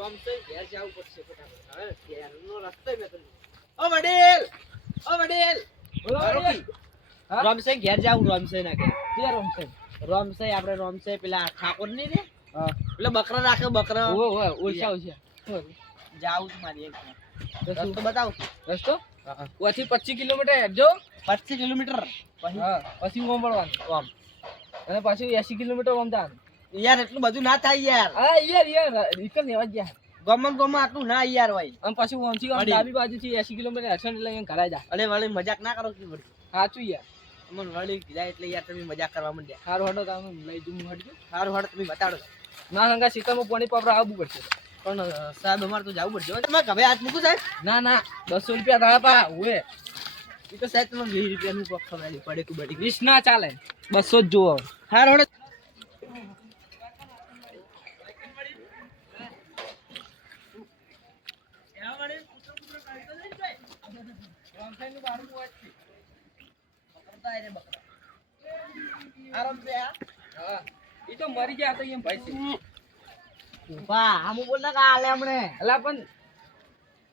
રોમસે ઘેર જવું પડશે ફટાફટ. હવે ઘેરનો રસ્તો મેં તમને. ઓ વડીલ! ઓ વડીલ! બોલો વડીલ. રોમસે ઘેર જાવું રોમસે ના ઘેર. ક્યાં રમશે રોમસે આપણે રોમસે પેલા ઠાકોરની? રે બકરા રાખે બકરા. ઓ ઓછા ઓછા. જાવું છું મારી એક તો? રસ્તો બતાવું રસ્તો? ઓથી પચીસ કિલોમીટર જો. પચીસ કિલોમીટર. પછી હા પછી ઓમ પડવાનું ઓમ. અને પાછું એસી કિલોમીટર ઓમ જવાનું. યાર એટલું બધું ના થાય યાર. હા યાર યાર નીકળ લેવા ગયા ગમન ગમન આટલું ના યાર ભાઈ અને પાછું ઓમથી ઓમ. ડાબી બાજુથી એસી કિલોમીટર હેડશો એટલે અહીંયા ઘરે જા. અરે વાળી મજાક ના કરો કે વળી? સાચું યાર. અમન વાળી કીધા એટલે યાર તમે મજાક કરવા માંડ્યા. સારું હટો તમે લઈ જવું હડજો સારું હડો તમે બતાડો. ના સંગા શીતળમાં પાણી પાપરા આવવું પડશે. પણ સાહેબ અમારે તો જવું પડશે. હો. તમે હવે હાથ મૂકું સાહેબ. ના ના બસો રૂપિયા તારા પા હોય એ તો સાહેબ તમે વીસ રૂપિયાનું પગ ખવડાવી પડે કુ બડી વીસ ના ચાલે. બસો જ જુઓ. હાર. હળ આરામ છે આ હા. એ તો મરી ગયા તો એમ ભાઈ છે. વાહ આમુ બોલ ના કાલે હમણે. અલા પણ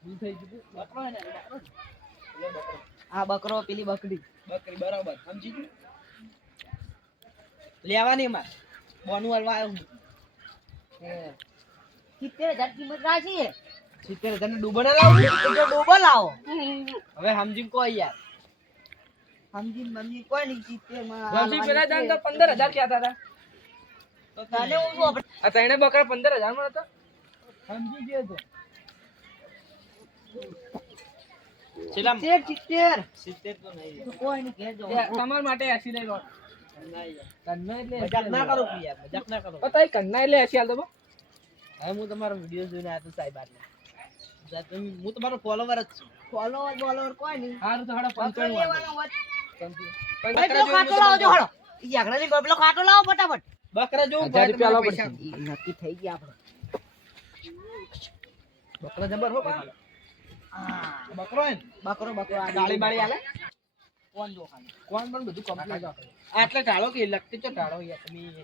શું થઈ ગયું બકરો ને બકરો. આ બકરો પેલી બકરી. બકરી બરાબર. સમજી ગયું? લેવાની માં બોનું હલવા આવ્યો હું. કિંમત રાખી સિત્તેર હજાર ને ડૂબો ના લાવો તો ડૂબો લાવો. હવે સમજી કોઈ યાર. સમજી મમ્મી કોઈ નહીં સિત્તેરમાં પેલા જાણ તો પંદર હજાર કહેતા હતા. તો તને હું શું આ ત્રણે બકરા પંદર હજારમાં હતા સમજી ગયો તો. છેલ્લા સિત્તેર સિત્તેર. સિત્તેર તો નહીં. કોઈ નહીં ઘેર જાઓ. તમારા માટે એસી લઈ લો. કન્ના એટલે મજાક ના કરો મજાક ના કરો. કન્ના એટલે એસી હાલ દો હવે હું તમારો વીડિયો જોઈને આવ્યો સાહેબ આટલે. હું તમારો ફોલોવર જ છું. ફોલોવર બોલોવર કોઈ નહીં સારું તો હાડો બકરો પંચાણું લેવાનો હોત. ભાઈ પેલો ખાટો લાવો જો હળો. ઈ આંગળાની પેલો ખાટો લાવો ફટાફટ. બકરા જોવું હજાર રૂપિયા લાવો પૈસા. નક્કી થઈ ગયા આપણે. બકરા જબર હો બકરો હે. બકરો બકરો આ ગાળી બાળી આલે. કોણ જો ખાલી? કોણ પણ બધું કમ્પ્લીટ ટાળો કે લગતી તો ટાળો યાર. તમે જ.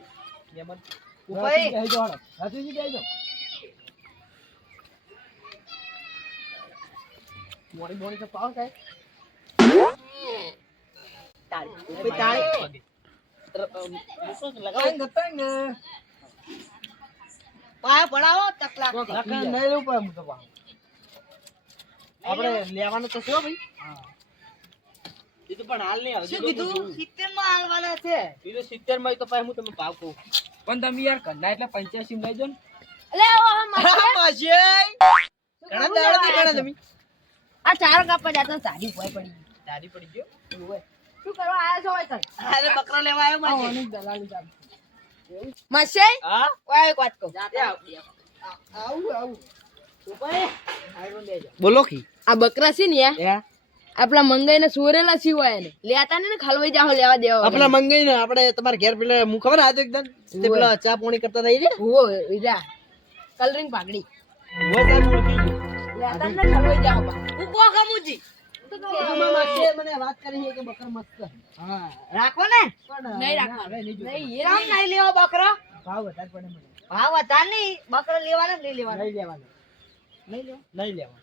મોડી મોડી તો પાવ સાહેબ તાળી. તાળી. મુસોસ લગાવ. ગતંગ પાય પડાવો તકલા. લખન નહીં લઉં પણ હું તો પાછું. આપણે લેવાનું તો શું ભાઈ. એ તો પણ હાલ નહીં આવશે શું કીધું? સિત્તેરમાં હાલવાના છે. સિત્તેરમાં તો પછી હું તમને ભાવ કહું. પણ તમે યાર કન્ના એટલે પંચ્યાસી લઈ જો ને. અલે આવો હા ઘણા દાડાથી ઘણા તમે. આ ચાર કાપવા જતો તારી ભોય પડી તારી પડી ગયો? શું કરવા આયા છો ભાઈ તને અરે બકરો લેવા આવ્યો માસી. આવાની દલાલી જામ. મશે હા? ઓય એક વાત કહું. આવ. આવું. આવું બોલો કી. આ બકરા છે ને યાર યા? આપલા મંગાઈને સુરેલા સિવાય ને લેતા ને ખાલવાઈ જાઓ લેવા દેવા આપણા મંગાઈ ને આપણે તમારા ઘેર પેલા હું ખબર આજે એકદમ તે પેલા ચા પોણી કરતા થઈ રહ્યા? હુઓ ઈરા કલરિંગ પાઘડી. રાખો ને. નહીં ના, નહીં જોતો. નહીં એ રામ નહીં. લેવો બકરો. ભાવ વધારે પડે મને. ભાવ હતા નહીં. બકરો લેવાનો નહીં લેવાનો? નહીં લેવાનો. નહીં લેવો નહીં લેવાનો.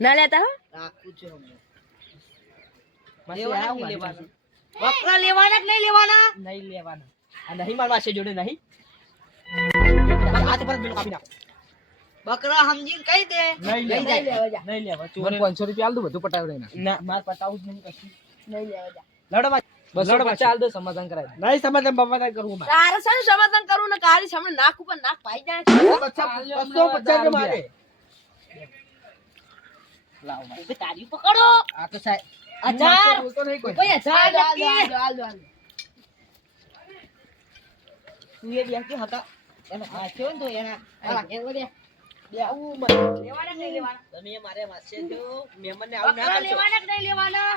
ના લેતા રાખું છે. લેવાના કે નહીં લેવાના? બકરા લેવાના કે નહીં લેવાના? પાસે. આ નહીં જોડે નહીં. હાથ પર બિલ કાપી નાખો. બકરા સમજીને કહી દે. નહીં લેવા. જા નહીં લેવા મને ચોરી પાંચસો રૂપિયા આલ દો બધું પટાવી દે ના માર પટાવું જ નહીં કશું. નહીં લેવા જા. લડો બસ લડો માસી. દો સમાધાન કરાય નહીં સમાધાન બમાધાન કરું મારે. તારે છે સમાધાન કરું ને કાળી સામે નાક ઉપર નાક પાઈ જાય બસો પચાસ રૂપિયા મારે. લાવ માસી. તારી પકડો. આ તો સાહેબ હજાર. બોલતો નહીં કોઈ. ભાઈ હજાર હાલ, હાલ. તું એ બેસતી હતા. એનો હાથ છે ને તો એના. હાલ, એ બધે. મને. લેવાના કે લેવાના? તમે મારે માસે જો મહેમાનને આવું ના બકરા લેવાના કે લેવાના?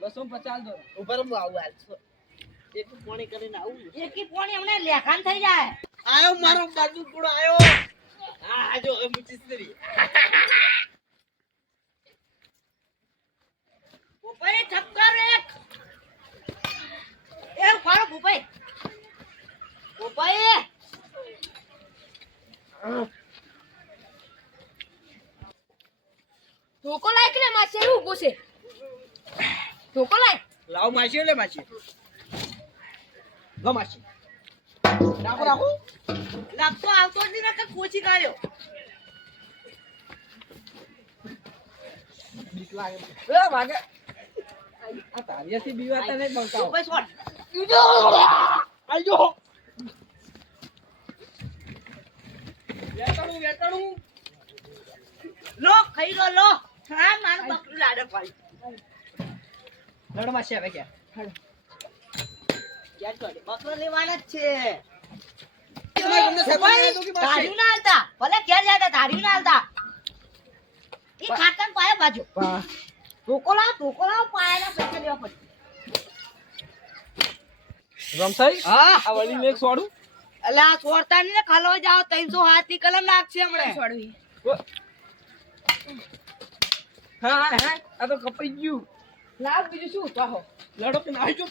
બસો પચાસ દો ઉપર હું આવું હાલ એક પોણી કરીને આવું એકી પોણી અમને લેખાન થઈ જાય. આયો મારો બાજુ પૂરો આયો. હા જો એ ધોકો લાય કે લે માસી એવું ઊભો છે? ધોકો લાય. લાવ માસી લે માસી. લો માસી. રાખો રાખો. લાગતો આવતો જ નહીં કે કોચી કાઢ્યો બીક લાગે. એ વાગે આ તારિયાથી બીવાતા નહીં બસ આઈ જો. વેટાણું વેટાણું લો ખાઈ લો લો. હા મારું બકરું લાડે ભાઈ લડ માસી આવે કે. બકરો લેવાનો જ છે. તમને ખબર ભાઈ, નથી કે માસી? ધાર્યું ના હાલતા. ભલે ઘેર જતા ધાર્યું ના હાલતા. ઈ ખાટલા પાયા બાજુ. ટોકો લાવ ટોકો લાવ પાયાના પૈસા લેવા પડશે. રમસાઈ? હા. આ વળી મેં એક સોડું. એટલે આ છોડતા નહીં ને? ખાલવા જાઓ ત્રણસો હાથની કલમ નાખશે હમણાં. છોડવી. હા હા આ તો કપાઈ ગયું. લાવ બીજું શું? પાહો લડો કે ના જો